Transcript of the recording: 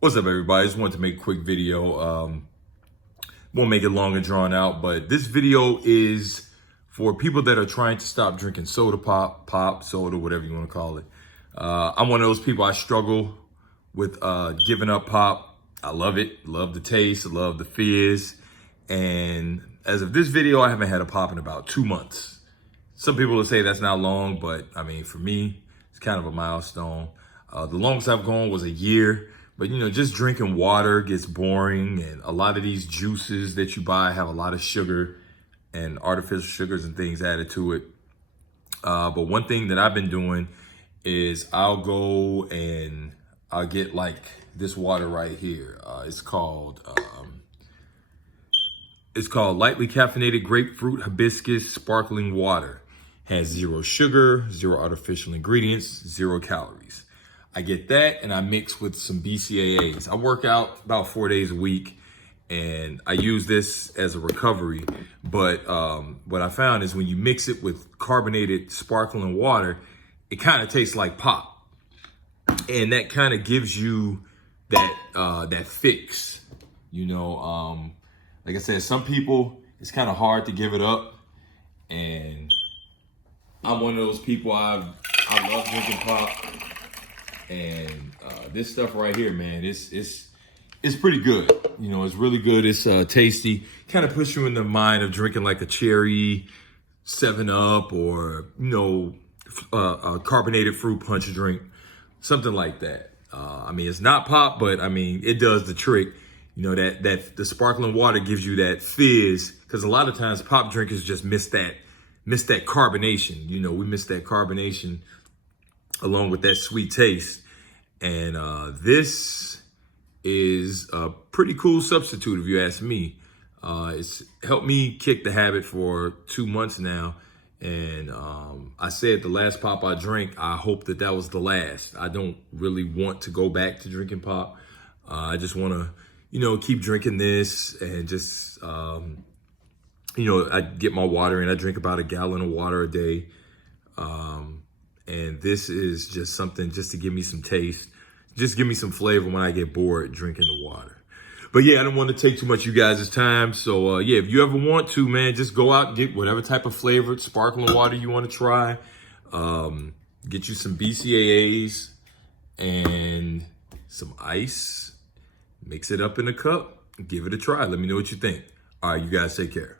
What's up, everybody? Just wanted to make a quick video. Won't make it long and drawn out, but this video is for people that are trying to stop drinking soda pop, soda, whatever you want to call it. I'm one of those people. I struggle with giving up pop. I love it, love the taste, love the fizz. And as of this video, I haven't had a pop in about 2 months. Some people will say that's not long, but I mean, for me, it's kind of a milestone. The longest I've gone was a year. But, you know, just drinking water gets boring, and a lot of these juices that you buy have a lot of sugar and artificial sugars and things added to it. But one thing that I've been doing is I'll go and I'll get like this water right here. It's called lightly caffeinated grapefruit hibiscus sparkling water. Has 0 sugar, 0 artificial ingredients, 0 calories. I get that and I mix with some BCAAs. I work out about 4 days a week and I use this as a recovery. But what I found is when you mix it with carbonated sparkling water, it kind of tastes like pop. And that kind of gives you that fix, you know. Like I said, some people, it's kind of hard to give it up. And I'm one of those people, I love drinking pop. And this stuff right here, man, it's pretty good. You know, it's really good. It's tasty. Kind of puts you in the mind of drinking like a cherry 7-Up or, you know, a carbonated fruit punch drink, something like that. I mean, it's not pop, but I mean, it does the trick. You know, that the sparkling water gives you that fizz, because a lot of times pop drinkers just miss that carbonation. You know, we miss that carbonation along with that sweet taste. And this is a pretty cool substitute if you ask me. It's helped me kick the habit for 2 months now. And I said the last pop I drank, I hope that was the last. I don't really want to go back to drinking pop. I just want to, you know, keep drinking this and just, you know, I get my water in. I drink about 1 gallon of water a day. And this is just something just to give me some taste, just give me some flavor when I get bored drinking the water. But yeah, I don't want to take too much of you guys' time. So yeah, if you ever want to, man, just go out and get whatever type of flavored sparkling water you want to try. Get you some BCAAs and some ice. Mix it up in a cup. Give it a try. Let me know what you think. All right, you guys take care.